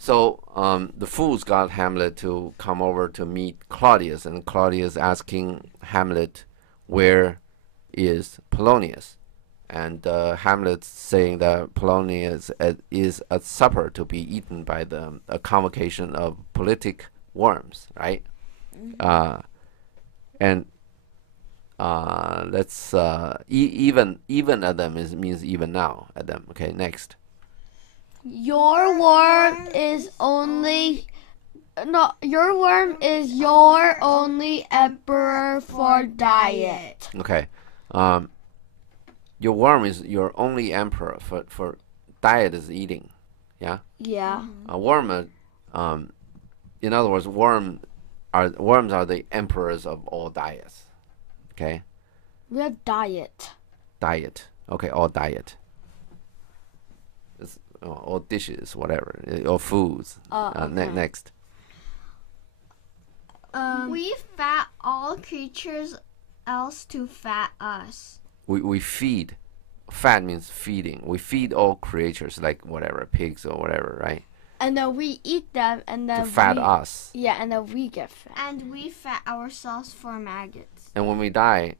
So the fools got Hamlet to come over to meet Claudius, and Claudius asking Hamlet, "Where is Polonius?" And Hamlet saying that Polonius is at supper to be eaten by a convocation of politic worms, right? And let's even at them means even now at them. Okay, next. Your worm is only no. Your worm is your only emperor for diet. Okay, your worm is your only emperor for diet is eating. Yeah. Yeah. A worm. In other words, worms are the emperors of all diets. Okay. We have diet. Diet. Okay, all diet. All dishes, whatever, or foods. Okay. Next. We fat all creatures else to fat us. We feed. Fat means feeding. We feed all creatures, like whatever, pigs or whatever, right? And then we eat them, and then To fat us. Yeah, and then we get fat. And we fat ourselves for maggots. And when we die,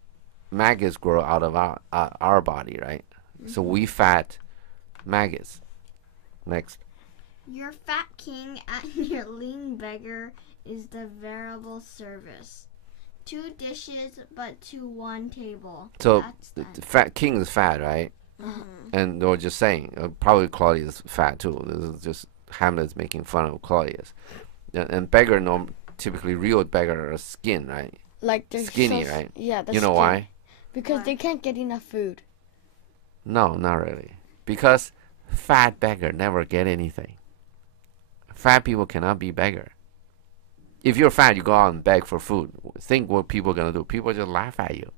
maggots grow out of our body, right? So we fat maggots. Next. Your fat king and your lean beggar is the variable service. 2 dishes, but to 1 table. So That's the fat king is fat, right? And they were just saying, probably Claudius is fat too. This is just Hamlet's making fun of Claudius. And beggar, typically real beggar are skin, right? Like they're Skinny, so, right? Yeah. You know why? Because they can't get enough food. No, not really. Because fat beggar never get anything. Fat people cannot be beggar. If you're fat, you go out and beg for food. Think what people are gonna do. People just laugh at you.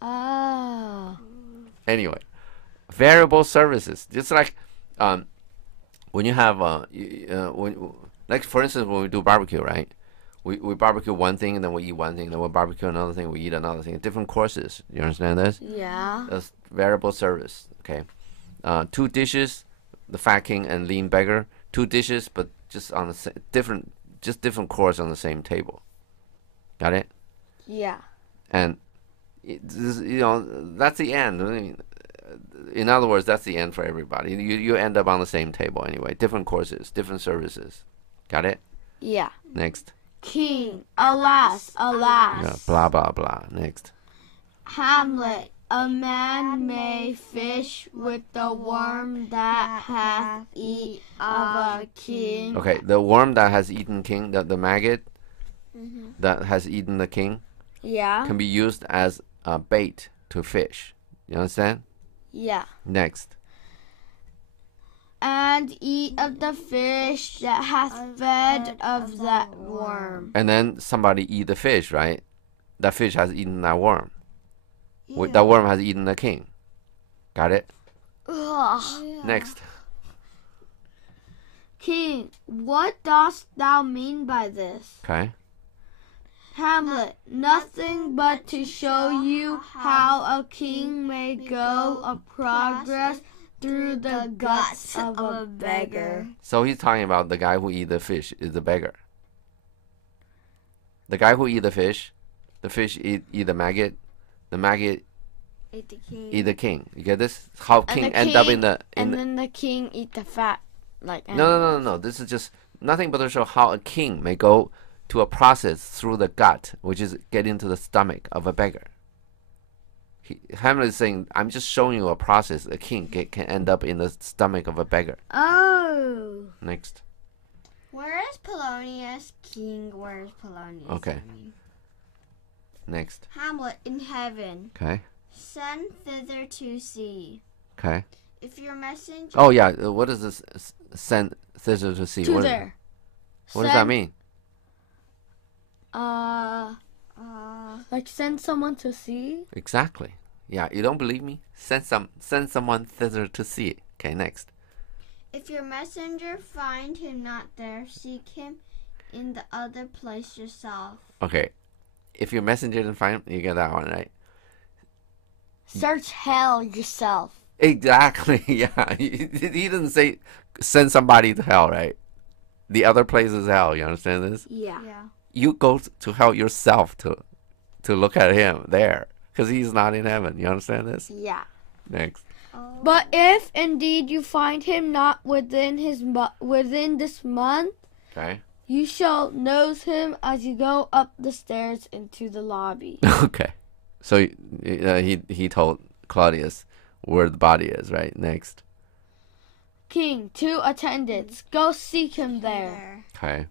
Oh. Anyway, variable services. Just like when you have like for instance when we do barbecue, right? We barbecue one thing and then we eat one thing, then we barbecue another thing, we eat another thing. Different courses. You understand this? Yeah. That's variable service. Okay. 2 dishes, the fat king and lean beggar. 2 dishes, but just on the different course on the same table. Got it? Yeah. And that's the end. I mean, in other words, that's the end for everybody. You end up on the same table anyway. Different courses, different services. Got it? Yeah. Next. King, alas, alas. Yeah, blah blah blah. Next. Hamlet, a man may fish with the worm that hath eat of a king. Okay, the worm that has eaten king, the maggot that has eaten the king, Yeah. can be used as a bait to fish. You understand? Yeah. Next. And eat of the fish that hath fed of that worm. And then somebody eat the fish, right? That fish has eaten that worm. That worm has eaten the king. Got it? Ugh. Next. King, what dost thou mean by this? Okay. Hamlet, nothing but to show you how a king may go a progress through the guts of a beggar. So he's talking about the guy who eat the fish is the beggar. The guy who eat the fish eat the maggot. The maggot Eat the king. eat the king. You get this? How king end up in the and then the king eat the fat like No. This is just nothing but to show how a king may go to a process through the gut, which is get into the stomach of a beggar. Hamlet is saying, I'm just showing you a process a king can end up in the stomach of a beggar. Oh. Next. Where is Polonius? King, where is Polonius? Okay. Next. Hamlet in heaven. Okay. Send thither to sea. Okay. If your messenger. Oh yeah. What does this send thither to sea? To What, there. what does that mean? Like send someone to sea? Exactly. Yeah. You don't believe me? Send someone thither to sea. Okay. Next. If your messenger find him not there, seek him in the other place yourself. Okay. If your messenger didn't find him, you get that one right. Search hell yourself. Exactly. Yeah. He didn't say send somebody to hell, right? The other place is hell. You understand this? Yeah. Yeah. You go to hell yourself to look at him there, because he's not in heaven. You understand this? Yeah. Next. Oh. But if indeed you find him not within within this month, Okay. you shall notice him as you go up the stairs into the lobby. Okay. So he told Claudius where the body is, right? Next. King, 2 attendants, go seek him there. Okay.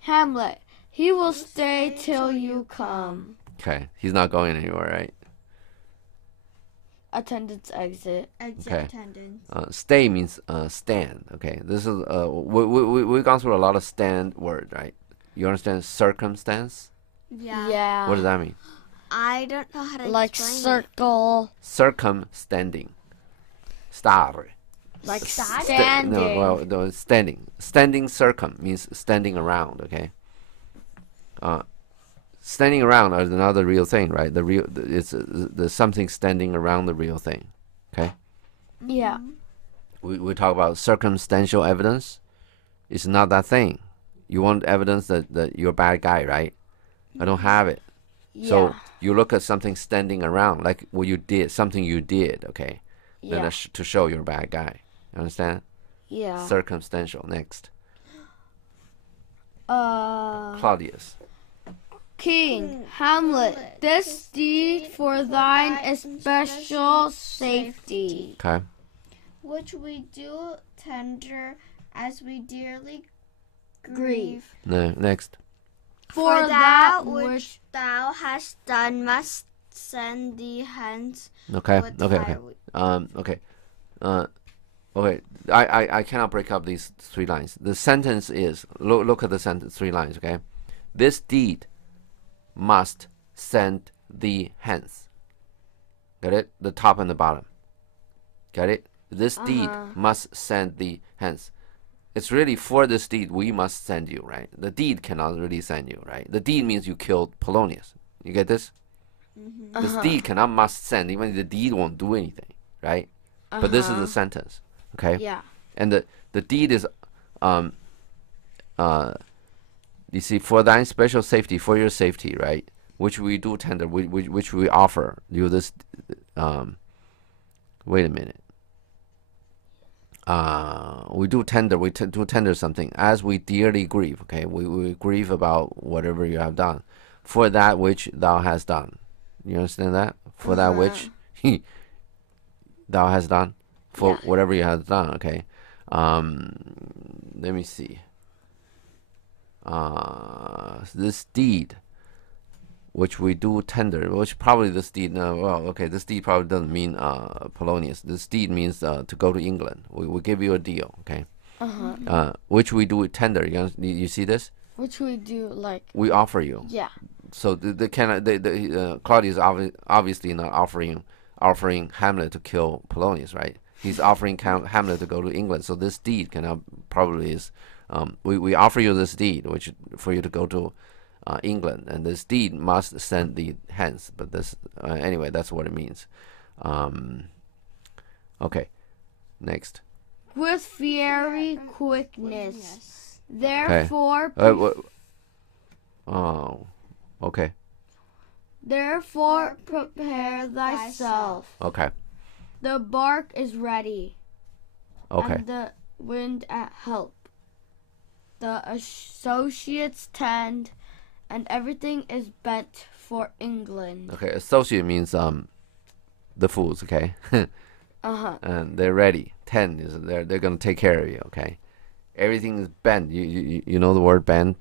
Hamlet, he will stay till you come. Okay. He's not going anywhere, right? Attendants exit. Exit Okay. attendance. Stay means stand. Okay. This is we've gone through a lot of stand words, right? You understand circumstance? Yeah. Yeah. What does that mean? I don't know how to Like explain circle. Circumstanding. Star. Like Sta- standing. No, well, no, standing. Standing circum means standing around. Okay. Standing around is another real thing, right? It's there's something standing around the real thing. Okay. Yeah. We talk about circumstantial evidence. It's not that thing. You want evidence that you're a bad guy, right? I don't have it. Yeah. So you look at something standing around, like what you did, something you did, okay? Then yeah. that's to show you're a bad guy. You understand? Yeah. Circumstantial. Next. Claudius. King, Hamlet, this deed for thine especial safety. Okay. which we do tender as we dearly Grieve. grieve. No, next. For that which thou hast done must send thee hence. Okay. with Okay. thy Okay. wi- Okay. Okay. I cannot break up these 3 lines. The sentence is look at the sentence 3 lines. Okay. This deed must send thee hence. Get it? The top and the bottom. Get it? This deed must send thee hence. It's really for this deed we must send you, right? The deed cannot really send you, right? The deed means you killed Polonius. You get this? This deed cannot must send. Even the deed won't do anything, right? But this is the sentence, okay? Yeah. And the deed is you see, for thine special safety, for your safety, right? Which we do tender, which we offer you this. Wait a minute. We do tender. We do tender something as we dearly grieve. Okay, we grieve about whatever you have done, for that which thou hast done. You understand that? For that which thou hast done, for whatever you have done. Okay. Let me see. This deed, which we do tender, which probably this deed, this deed probably doesn't mean Polonius. This deed means to go to England. We give you a deal, okay? Which we do tender. You see this? Which we do like. We offer you. Yeah. So Claudius obviously not offering Hamlet to kill Polonius, right? He's offering Hamlet to go to England. So this deed probably is. We offer you this deed, which for you to go to England, and this deed must send thee hence. But this anyway, that's what it means. Okay, next. With fiery quickness. Therefore, okay. Therefore prepare thyself. Okay. The bark is ready. Okay. And the wind at help. The associates tend, and everything is bent for England. Okay. Associate means the fools. Okay. And they're ready. 10 is they're gonna take care of you. Okay. Everything is bent. You know the word bend?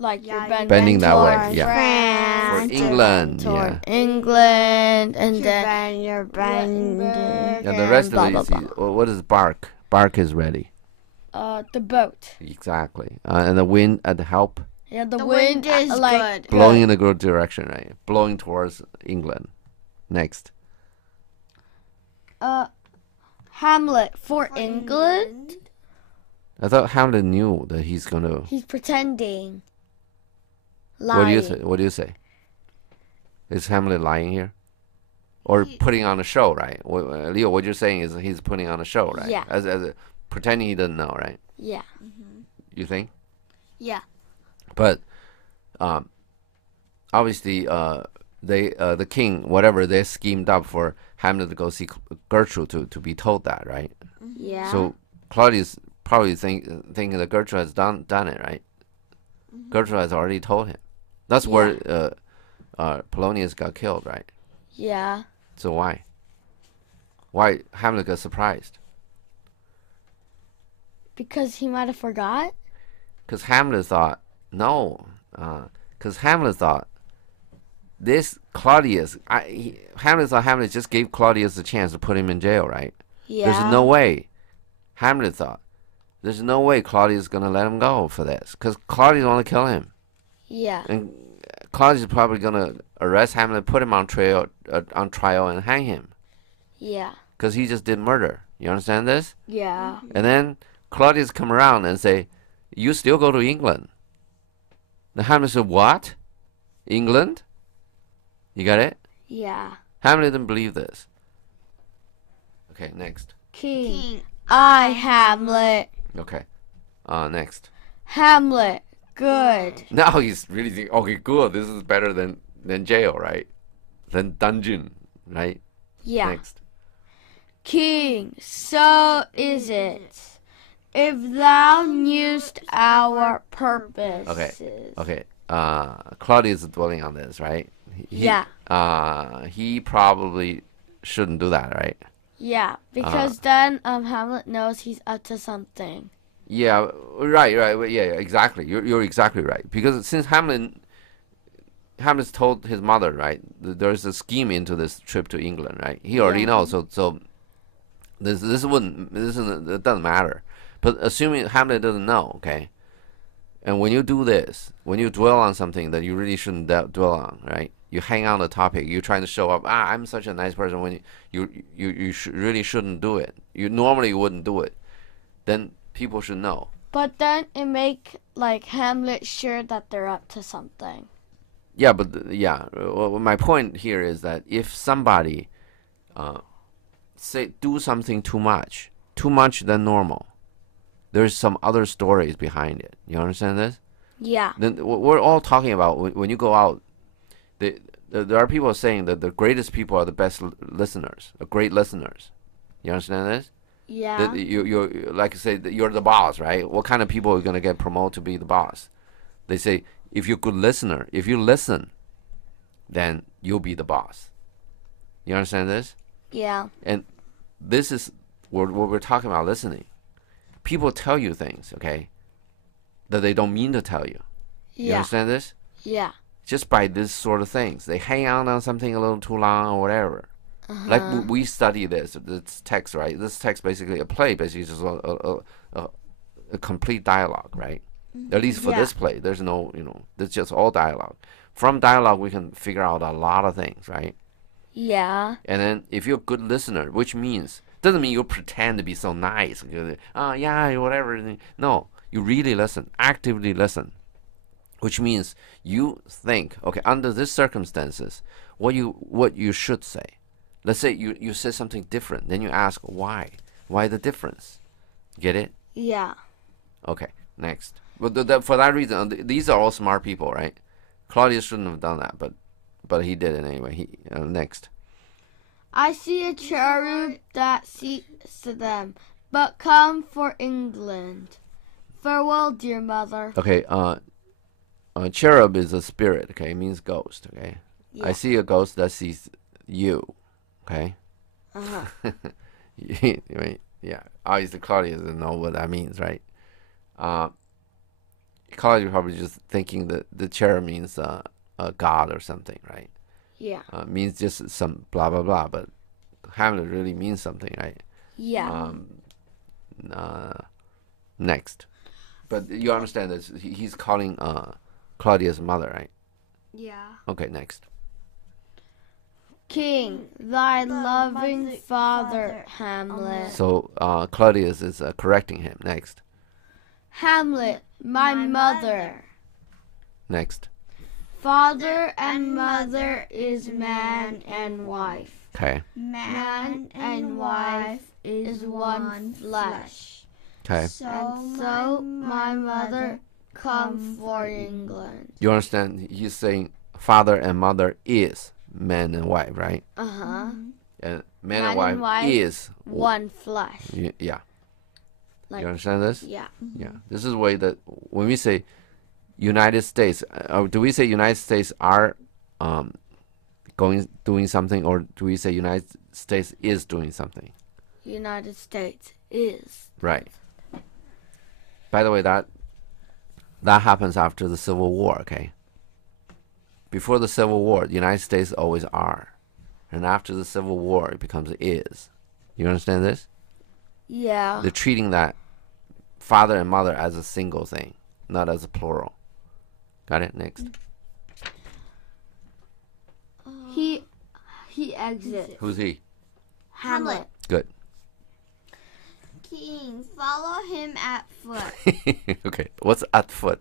Like Yeah, you're bending that way. towards Yeah. France, For England. toward Yeah. England, and then You're bending. And the rest blah, of it, blah, you see, what is bark? Bark is ready. the boat. Exactly. And the wind at the help. Yeah, the, The wind, wind is like good. Blowing in a good direction, right? Blowing towards England. Next. Hamlet for England. I thought Hamlet knew that he's gonna. He's pretending. What do you Lying. say? What do you say? Is Hamlet lying here? or putting on a show, right? Leo, what you're saying is he's putting on a show, right? Yeah. As pretending he doesn't know, right? Yeah. You think? Yeah. But obviously, the king, whatever they schemed up for Hamlet to go see Gertrude to be told that, right? Yeah. So Claudius probably thinking that Gertrude has done it, right? Gertrude has already told him. That's where Polonius got killed, right? Yeah. So why? Why Hamlet got surprised? Because he might have forgot. Because Hamlet thought, no. Because Hamlet thought, this Claudius, Hamlet thought Hamlet just gave Claudius a chance to put him in jail, right? Yeah. There's no way. Hamlet thought, there's no way Claudius is going to let him go for this. Because Claudius want to kill him. Yeah. And Claudius is probably going to arrest Hamlet, put him on trial, and hang him. Yeah. Because he just did murder. You understand this? Yeah. And then Claudius come around and say, you still go to England. The Hamlet said, what? England? You got it? Yeah. Hamlet didn't believe this. Okay, next. King. I, Hamlet. Okay. Next. Hamlet. Good. Now he's really thinking, okay, good. This is better than jail, right? Than dungeon, right? Yeah. Next. King, so is it. If thou knewest our purposes. Okay. Claudius is dwelling on this, right? Yeah. He probably shouldn't do that, right? Yeah, because then Hamlet knows he's up to something. Yeah, right. Yeah, exactly. You're exactly right. Because since Hamlet's told his mother, right, there's a scheme into this trip to England, right? He already knows. So this it doesn't matter. But assuming Hamlet doesn't know, okay. And when you do this, when you dwell on something that you really shouldn't dwell on, right? You hang on the topic. You're trying to show up. I'm such a nice person. When you really shouldn't do it. You normally wouldn't do it. Then people should know. But then it make like Hamlet sure that they're up to something. Yeah, but well, my point here is that if somebody do something too much than normal, there's some other stories behind it. You understand this? Yeah. Then we're all talking about when you go out. There are people saying that the greatest people are the best listeners, great listeners. You understand this? Yeah. That you like I say that you're the boss, right? What kind of people are gonna get promoted to be the boss? They say if you're a good listener, if you listen, then you'll be the boss. You understand this? Yeah. And this is what we're talking about, listening. People tell you things, okay, that they don't mean to tell you. You understand this? Yeah. Just by this sort of things. They hang on something a little too long or whatever. Like we study this text, right? This text basically a play, basically just a complete dialogue, right? At least for this play, there's no, it's just all dialogue. From dialogue, we can figure out a lot of things, right? Yeah. And then if you're a good listener, which means doesn't mean you pretend to be so nice. Yeah, whatever. No, you really listen, actively listen, which means you think, okay, under these circumstances, what you should say. Let's say you say something different, then you ask why. Why the difference? Get it? Yeah. Okay, next. But for that reason, these are all smart people, right? Claudius shouldn't have done that, but he did it anyway. Next. I see a cherub that seeks them, but come for England. Farewell, dear mother. Okay, cherub is a spirit, okay? It means ghost, okay? Yeah. I see a ghost that sees you, okay? Yeah, obviously Claudius doesn't know what that means, right? Claudius probably just thinking that the cherub means a god or something, right? Yeah. Means just some blah blah blah, but Hamlet really means something, right? Yeah. Next, but you understand this? He's calling Claudius mother, right? Yeah. Okay, next. King, thy loving father, Hamlet. So Claudius is correcting him. Next. Hamlet, my mother. Next. Father and mother is man and wife. Okay. Man and wife is one flesh. Okay. And so my mother come for England. You understand? He's saying father and mother is man and wife, right? Uh-huh. And man and wife is one flesh. Yeah. Like, you understand this? Yeah. Yeah. This is the way that when we say United States, do we say United States are doing something, or do we say United States is doing something? United States is. Right. By the way, that happens after the Civil War, okay? Before the Civil War, the United States always are. And after the Civil War, it becomes is. You understand this? Yeah. They're treating that father and mother as a single thing, not as a plural. Got it? Next. He exits. Who's he? Hamlet. Good. King, follow him at foot. Okay. What's at foot?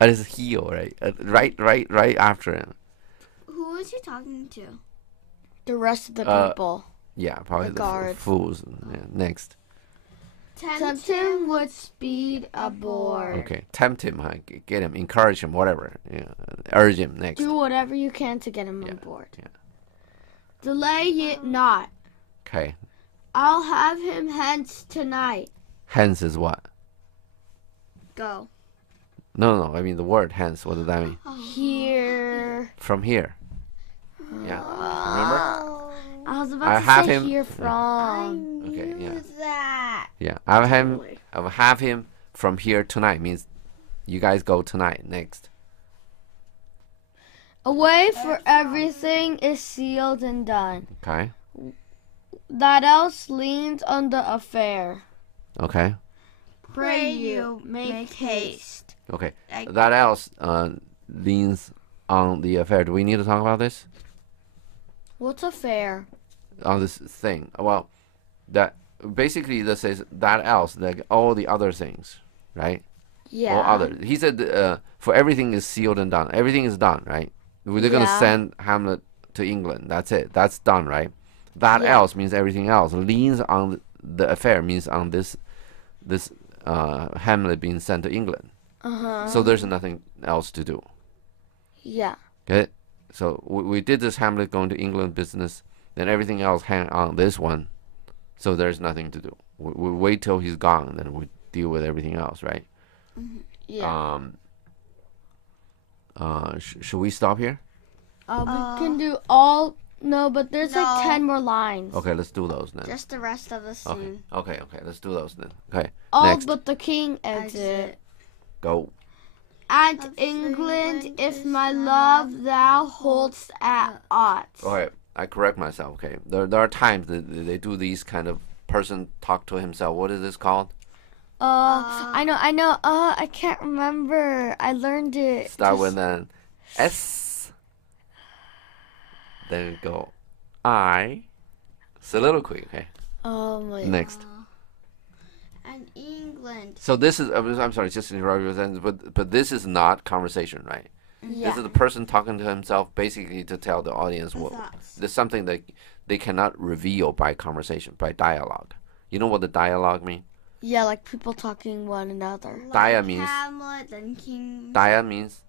At his heel, right? Right after him. Who is he talking to? The rest of the people. Yeah, probably The the guards. fools. Yeah, next. Tempt him with speed aboard. Okay. Tempt him, huh? Get him, encourage him, whatever. Yeah. Urge him. Next. Do whatever you can to get him Yeah, on board. yeah. Delay it not. Okay. I'll have him hence tonight. Hence is what? Go. No. I mean the word hence. What does that mean? Here. From here. Yeah. Remember? I was I about have to say him- here I from. knew Okay, yeah. that. Yeah. I will have him from here tonight. Means you guys go tonight. Next. Away for everything is sealed and done. Okay. That else leans on the affair. Okay. Pray you, make haste. Okay. I- That else leans on the affair. Do we need to talk about this? What's affair? On this thing? Well, that basically this says that else, like all the other things, right? Yeah. All other. He said for everything is sealed and done. Everything is done, right? They're gonna Yeah. send Hamlet to England. That's it. That's done, right? That Yeah. else means everything else. Leans on the affair means on this Hamlet being sent to England. Uh-huh. So there's nothing else to do. Yeah. Okay? So we did this Hamlet going to England business, then everything else hang on this one. So there's nothing to do. We wait till he's gone, then we deal with everything else, right? Yeah. Should we stop here? We can do all. No, but there's No. like 10 more lines. Okay, let's do those then. Just the rest of the scene. Okay, let's do those then. Okay, All next. but the king exit. Go. And Of England, England if is my my love love thou holdst at aught. Okay, I correct myself. Okay, there are times that they do these kind of person talk to himself. What is this called? I know. I can't remember. I learned it. Start with an S. Then you go I. Soliloquy. Okay, Oh my. next. And England. So this is. I'm sorry, just to interrupt you, but this is not conversation, right? Yeah. This is the person talking to himself, basically to tell the audience what. Thoughts. There's something that they cannot reveal by conversation, by dialogue. You know what the dialogue means? Yeah, like people talking one another. Dia Like means- Hamlet and King. Dia means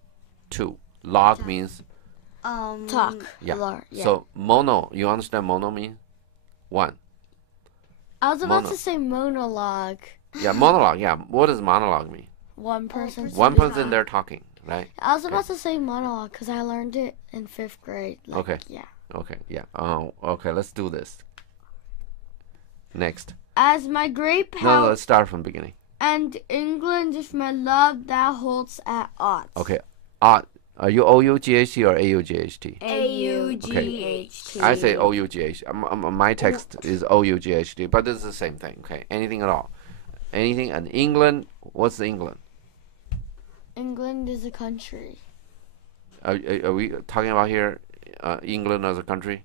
two. Log means Talk. yeah. Yeah. So mono, you understand mono means? One. I was about mono. to say monologue. Yeah, monologue. Yeah. What does monologue mean? One person. person. One person talk. there talking, right? I was about to say monologue because I learned it in 5th grade. Like, Okay. Yeah. Okay. Yeah. Okay. Let's do this. Next. As my great No, power let's start from beginning. and England, if my love thou holdst at aught. Okay. Are you O-U-G-H-T or A-U-G-H-T? A-U-G-H-T. I say O-U-G-H. My text is O-U-G-H-T, but it's the same thing. Okay. Anything at all. Anything. And England. What's the England? England is a country. Are we talking about here England as a country?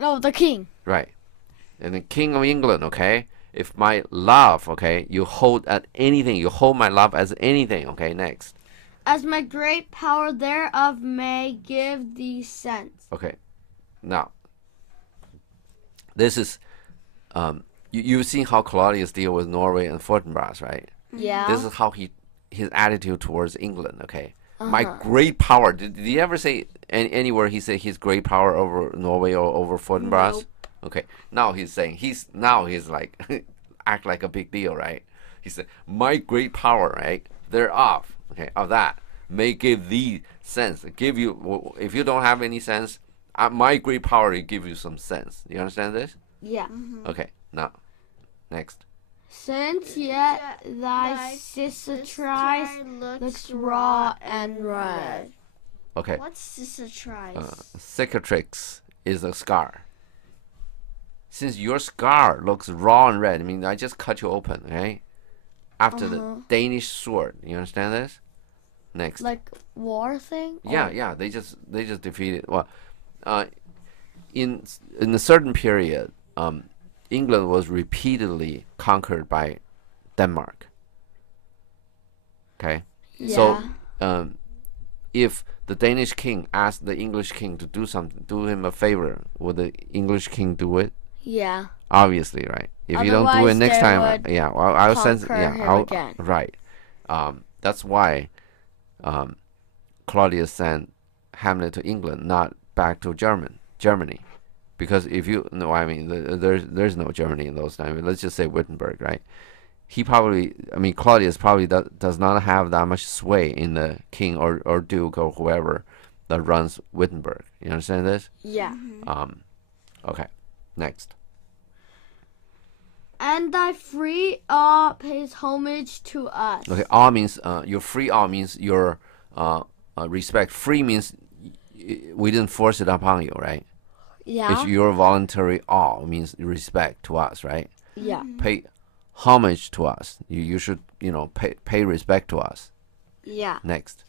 No, the king. Right. And the King of England, okay? If my love, okay, you hold at anything, you hold my love as anything, okay, next. as my great power thereof may give thee sense. Okay, now this is you've seen how Claudius deal with Norway and Fortinbras, right? Yeah. This is how his attitude towards England. Okay, my great power. Did he ever say anywhere he said his great power over Norway or over Fortinbras? Nope. Okay, now he's saying he's like act like a big deal, right? He said my great power, right? Thereof, okay, of that may give thee sense. Give you if you don't have any sense, my great power will give you some sense. You understand this? Yeah. Okay, now next. Since yet thy cicatrice looks raw and red. Okay, What's cicatrice? cicatrix is a scar. Since your scar looks raw and red, I mean, I just cut you open, right? After the Danish sword, you understand this? Next. Like war thing? Yeah, they just defeated. Well, in a certain period, England was repeatedly conquered by Denmark. Okay, Yeah. so if the Danish king asked the English king to do something, do him a favor, would the English king do it? Yeah. Obviously, right? If you don't do it Otherwise, next they time, would yeah, well, I'll send, conquer him I'll, again. right. That's why Claudius sent Hamlet to England, not back to Germany, because if you know, I mean, there's no Germany in those times. Let's just say Wittenberg, right? Claudius probably does not have that much sway in the king or duke or whoever that runs Wittenberg. You understand this? Yeah. Okay. Next. And thy free awe pays homage to us. Okay, awe means your free awe means your respect. Free means we didn't force it upon you, right? Yeah. It's your voluntary awe means respect to us, right? Yeah. Pay homage to us. You should pay respect to us. Yeah. Next.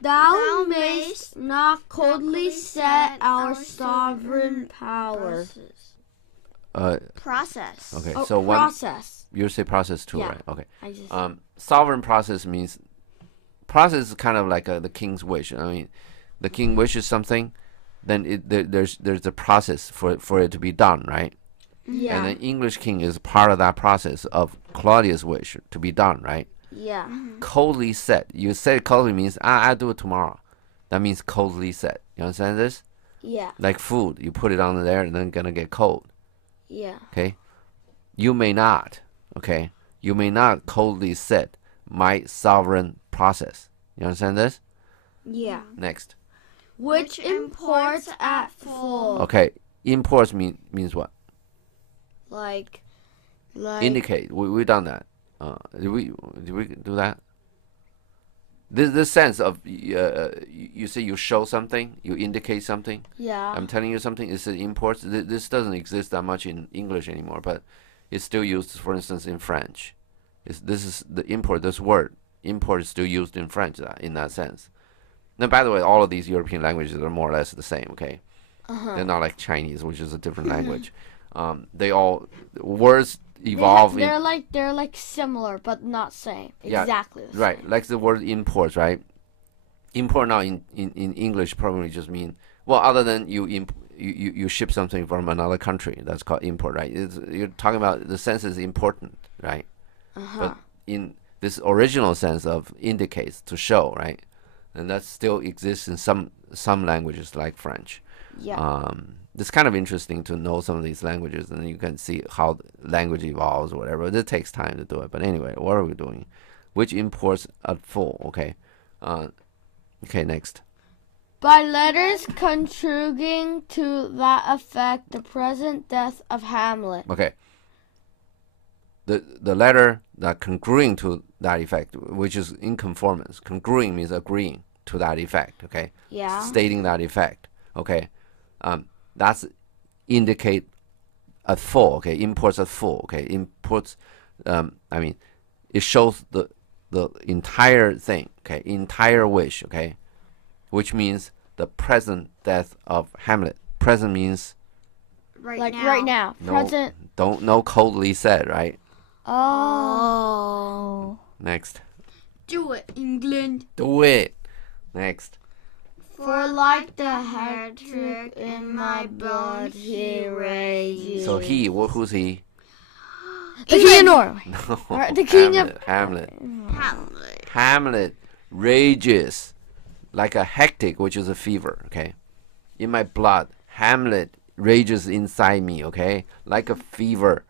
Thou mayst not coldly set our sovereign power. Process. Okay, Oh, so process. you say process too, Yeah. right? Okay. I just Sovereign process means process is kind of like the king's wish. I mean, the king wishes something, then there's a process for it to be done, right? yeah. And the English king is part of that process of Claudius' wish to be done, right? Yeah. Coldly set. You say coldly means I'll do it tomorrow. That means coldly set. You understand this? Yeah. Like food, you put it on there and then gonna get cold. Yeah. Okay? You may not. Okay? You may not coldly set my sovereign process. You understand this? Yeah. Next. Which imports at full. Okay. Imports means what? Like Indicate. We've done that. Did we do that? This sense of you say you show something, you indicate something. yeah. I'm telling you something. It's an import. This doesn't exist that much in English anymore, but it's still used, for instance, in French. This is the import. This word import is still used in French in that sense. Now, by the way, all of these European languages are more or less the same. Okay, they're not like Chinese, which is a different language. They all words evolve. They're like similar but not same. Yeah, Exactly the same. Right, like the word imports, right? Import now in English probably just mean, well, other than you ship something from another country, that's called import, right? You're talking about the sense is important, right? But in this original sense of indicates, to show, right? And that still exists in some languages like French. Yeah. It's kind of interesting to know some of these languages, and you can see how the language evolves or whatever. It takes time to do it. But anyway, what are we doing? Which imports at full, okay? Okay, next. By letters contributing to that effect the present death of Hamlet. Okay. The letter that congruing to that effect, which is in conformance. Congruing means agreeing to that effect, okay? Yeah. Stating that effect, okay? That's indicate at full, okay? Imports at full, okay? Imports, it shows the entire thing, okay? Entire wish, okay? Which means the present death of Hamlet. Present means Right now. no, Present. no coldly said, right? Oh. Next. Do it, England. Do it. Next. For like the hatred in my blood, he rages. So he, who's he? The king of Norway. No. Alright, the king Hamlet. Hamlet. Hamlet rages like a hectic, which is a fever, okay? In my blood. Hamlet rages inside me, okay? Like a fever.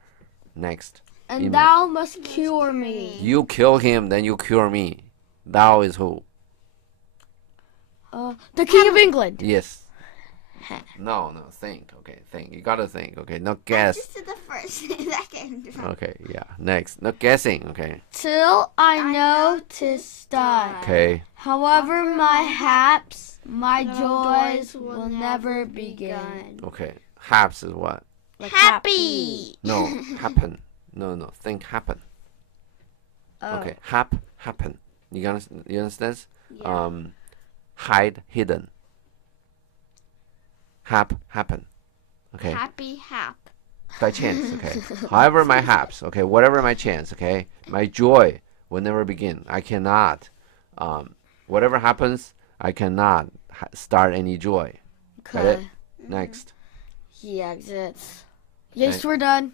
Next. And thou must cure me. You kill him, then you cure me. Thou is who? The king of England. Yes. No, think, okay, think. You gotta think, okay? Not guess. Just to the first, second. Okay, yeah. Next. Not guessing, okay? Till I know 'tis done. Okay. However my haps, my joys will never begin. Okay. Haps is what? Like Happy. No, happen. No, think happen. Oh. Okay, happen. You understand? Yeah. Hide, hidden. Happen. Okay. Happy hap. By chance, okay. However my haps, okay, whatever my chance, okay. My joy will never begin. I cannot. Whatever happens, I cannot start any joy. Got it? Next. He exits. Yes, we're done.